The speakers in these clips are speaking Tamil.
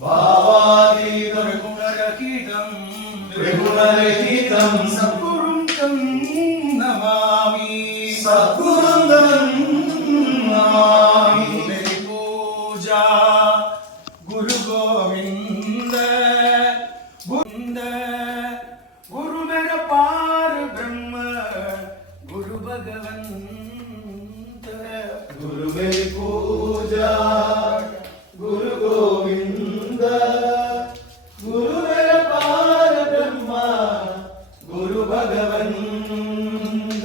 भावातीतं त्रिगुणरहितं सद्गुरुं तं नमामि सद्गुरुं तं नमामि। मेरी पूजा गुरु गोविंद गुरु मेरा पार ब्रह्म गुरु भगवंत। गुरु मेरी पूजा गुरु गोविंद गुरु मेरा पार ब्रह्म गुरु भगवंत।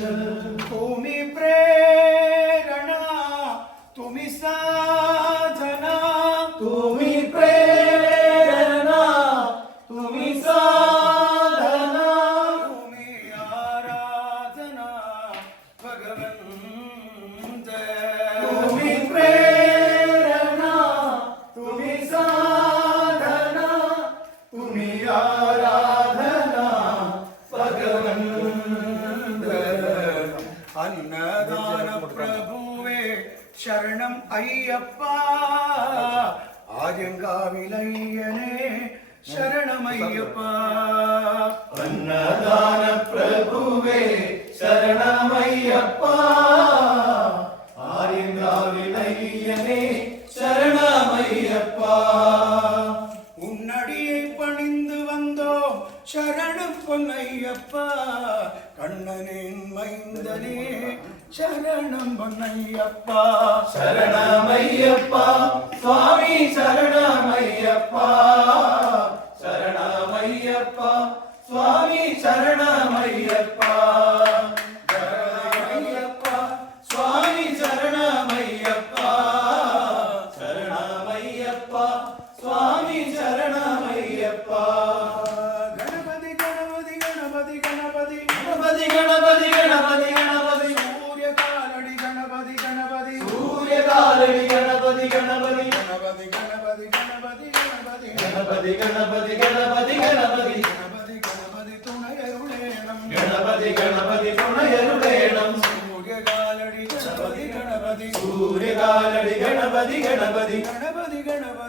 तुम्ही प्रेरणा तुम्ही साधना तुम्ही प्रेरणा तुम्ही साधना तुम्ही आराधना भगवंत। तुम्ही प्रेरणा तुम्ही साधना तुम्ही आराधना भगवंत। अन्नदान प्रभुवे शरणं अय्यप्पा आर्यंगाविलय्यने शरणमय्यप्पा। अन्नदान प्रभुवे शरणमय्यप्पा आर्यंगाविलय्यने शरणमय्यप्पा। உன்னடியை பணிந்து வந்தோம் சரணம் பொன்னையப்பா கண்ணனின் மைந்தனே சரணம் பொன்னையப்பா। சரணமையப்பா சுவாமி சரணமையப்பா சரணமையப்பா சுவாமி சரணமையப்பா சரணமையப்பா சுவாமி சரணமையப்பா சரணமையப்பா சுவாமி சரணமையப்பா। गणपति गणपति गणपति गणपति गणपति गणपति गणपति गणपति सूर्यकालड़ी गणपति गणपति सूर्यकालड़ी गणपति गणपति गणपति गणपति गणपति गणपति गणपति गणपति गणपति गणपति गणपति गणपति तुणयरुलेणं गणपति गणपति तुणयरुलेणं सूर्यकालड़ी गणपति गणपति सूर्यकालड़ी गणपति गणपति गणपति गणपति